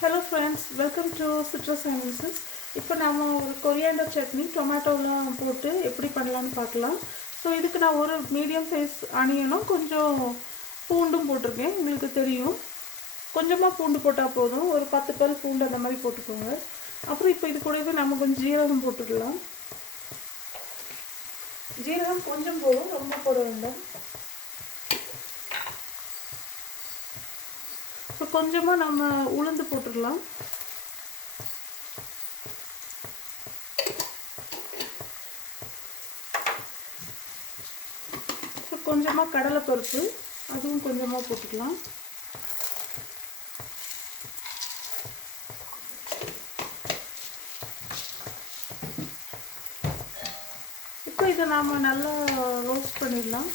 Hello friends, welcome to Citrus Analysis. இப்போ நாம ஒரு கொரியாண்டர் சட்னி டொமேட்டோலாம் போட்டு எப்படி பண்ணலாம்னு பார்க்கலாம். ஸோ இதுக்கு நான் ஒரு மீடியம் சைஸ் ஆனியனும் கொஞ்சம் பூண்டும் போட்டிருக்கேன். உங்களுக்கு தெரியும், கொஞ்சமாக பூண்டு போட்டால் போதும். ஒரு 10 பல் பூண்டு அந்த மாதிரி போட்டுக்கோங்க. அப்புறம் இப்போ இது கூடவே நம்ம கொஞ்சம் ஜீரகம் போட்டுக்கலாம். ஜீரகம் கொஞ்சம் போதும், ரொம்ப போட வேண்டாம். இப்போ கொஞ்சமாக நம்ம உளுந்து போட்டுடலாம். கொஞ்சமாக கடலைப்பருப்பு, அதுவும் கொஞ்சமாக போட்டுக்கலாம். இப்போ இதை நாம் நல்லா ரோஸ்ட் பண்ணிடலாம்.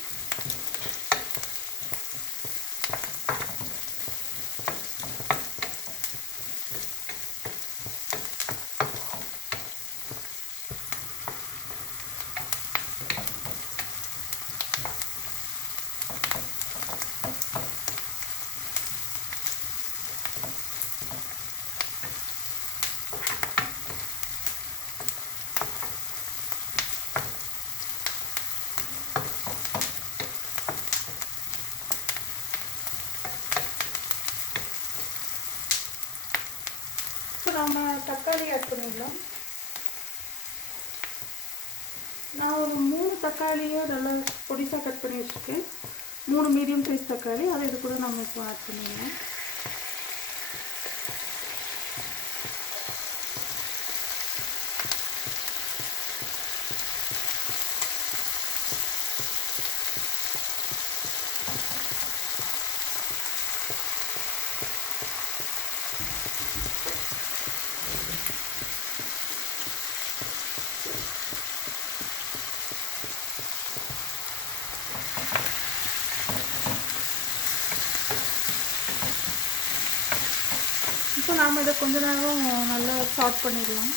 இப்போ நாம் தக்காளி ஆட் பண்ணிடலாம். நான் ஒரு 3 தக்காளியை நல்லா பொடிசாக கட் பண்ணி வச்சுருக்கேன். 3 மீடியம் சைஸ் தக்காளி, அதை இது கூட நம்ம இப்போ ஆட் பண்ணிடலாம். இப்போ நாம் இதை கொஞ்ச நேரம் நல்லா சாட் பண்ணிடலாம்.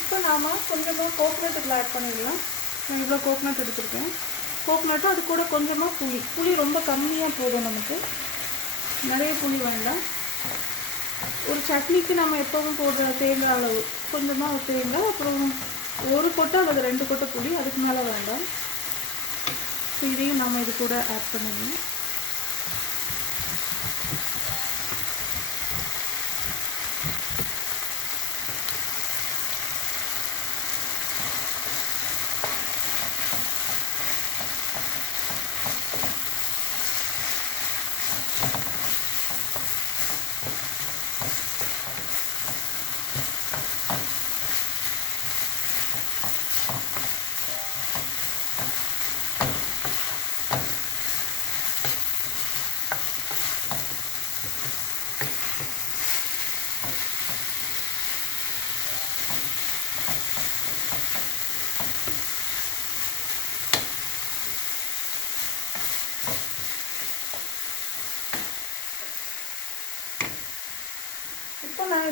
இப்போ நாம் கொஞ்சமாக கோகனட் இதில் ஆட் பண்ணிடலாம். நான் இவ்வளோ கோகனட் எடுத்துருக்கேன். கோகனட்டும் அது கூட கொஞ்சமாக புளி ரொம்ப கம்மியாக போதும், நமக்கு நிறைய புளி வேண்டாம். ஒரு சட்னிக்கு நம்ம எப்போவும் போடுற தேங்காய் அளவு கொஞ்சமாக தேங்காய், அப்புறம் ஒரு கொட்டை அல்லது 2 கொட்டை புளி, அதுக்கு மேலே வேண்டாம். இதையும் நம்ம இது கூட ஆட் பண்ணிடலாம்.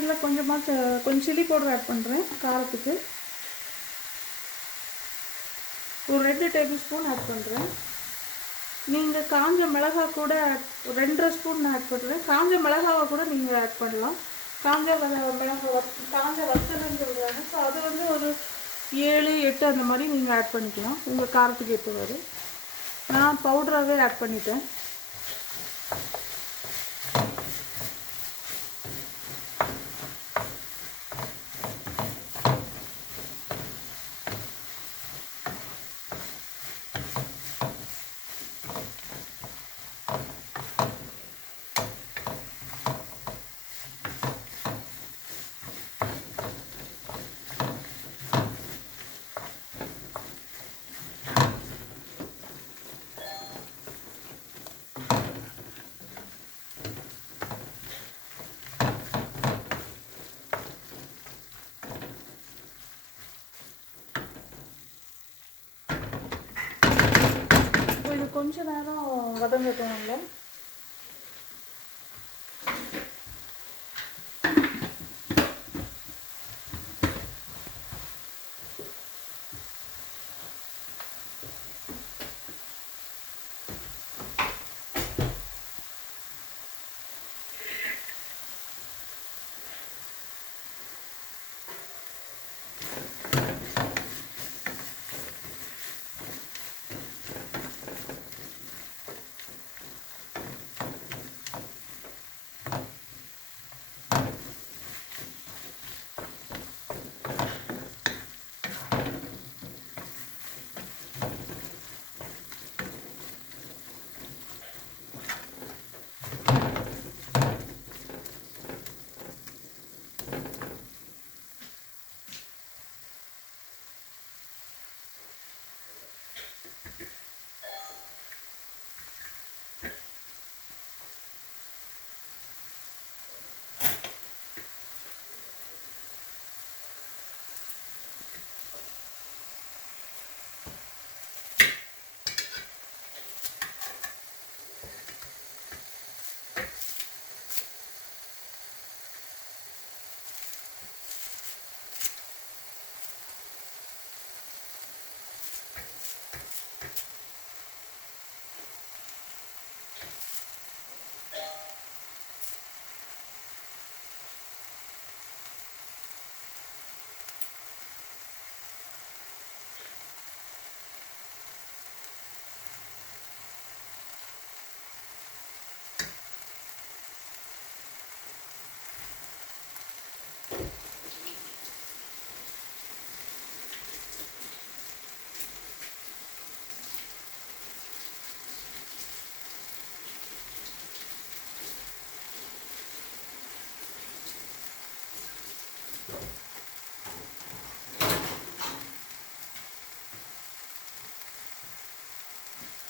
இதில் கொஞ்சம் சில்லி பவுடர் ஆட் பண்ணுறேன் காரத்துக்கு. ஒரு 2 டேபிள் ஸ்பூன் ஆட் பண்ணுறேன். நீங்கள் காஞ்ச மிளகாய் கூட 2.5 ஸ்பூன் ஆட் பண்ணுறேன். காஞ்ச மிளகாவை கூட நீங்கள் ஆட் பண்ணலாம். காஞ்ச மிளகாய் காஞ்ச வத்தல்னு சொல்கிறாங்க. ஸோ அது வந்து ஒரு 7, 8 அந்த மாதிரி நீங்கள் ஆட் பண்ணிக்கலாம் உங்கள் காரத்துக்கு ஏற்றவாறு. நான் பவுடராகவே ஆட் பண்ணிட்டேன். இது கொஞ்ச நேரம் வதங்கட்டும் நல்லா.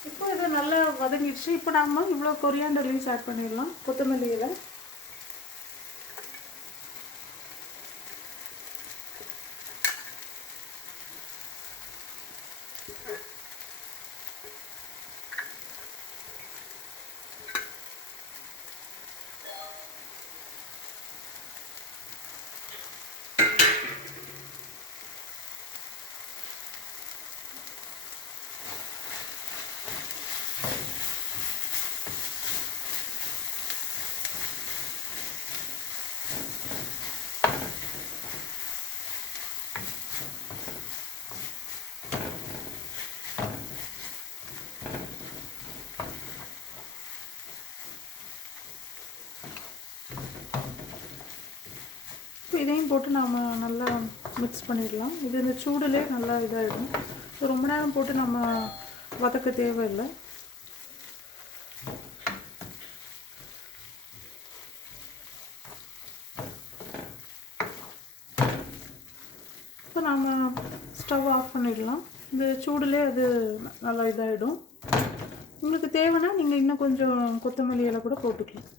இப்போ இது நல்லா வதங்கிடுச்சு. இப்போ நாம் இவ்வளோ கொரியாண்டர் லீவ்ஸ் ஆட் பண்ணிடலாம், கொத்தமல்லி இலை. இதையும் போட்டு நாம் நல்லா மிக்ஸ் பண்ணிடலாம். இது இந்த சூடுலே நல்லா இதாகிடும். ஸோ ரொம்ப நேரம் போட்டு நம்ம வதக்க தேவையில்லை. இப்போ நாம் ஸ்டவ் ஆஃப் பண்ணிடலாம். இந்த சூடுலே அது நல்லா இதாகிடும். உங்களுக்கு தேவைன்னா நீங்கள் இன்னும் கொஞ்சம் கொத்தமல்லி இலை கூட போட்டுக்கலாம்.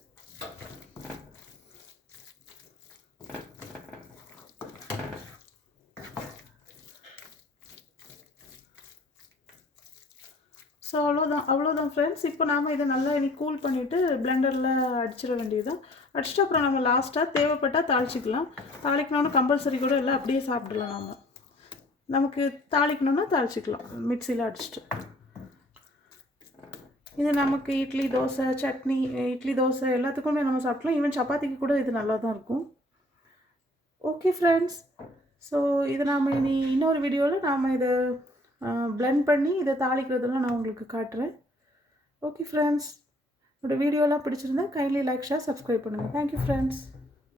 ஸோ அவ்வளோதான் ஃப்ரெண்ட்ஸ். இப்போ நாம் இதை நல்லா இனி கூல் பண்ணிவிட்டு பிளெண்டரில் அடிச்சிட வேண்டியதுதான். அடிச்சுட்டு அப்புறம் நம்ம லாஸ்ட்டாக தேவைப்பட்டால் தாளிச்சிக்கலாம். தாளிக்கணும்னு கம்பல்சரி கூட இல்லை, அப்படியே சாப்பிடலாம். நமக்கு தாளிக்கணுன்னா தாளிச்சிக்கலாம் மிக்சியில் அடிச்சுட்டு. இது நமக்கு இட்லி, தோசை, சட்னி, இட்லி, தோசை எல்லாத்துக்குமே நம்ம சாப்பிட்லாம். ஈவன் சப்பாத்திக்கு கூட இது நல்லா தான் இருக்கும். ஓகே ஃப்ரெண்ட்ஸ், ஸோ இதை நாம் இன்னொரு வீடியோவில் நாம் இதை பிளெண்ட் பண்ணி இதை தாளிக்கிறதெல்லாம் நான் உங்களுக்கு காட்டுறேன். ஓகே ஃப்ரெண்ட்ஸ், என்னோடய வீடியோலாம் பிடிச்சிருந்தா கைண்ட்லி லைக், ஷேர், சப்ஸ்கிரைப் பண்ணுங்கள். Thank you friends.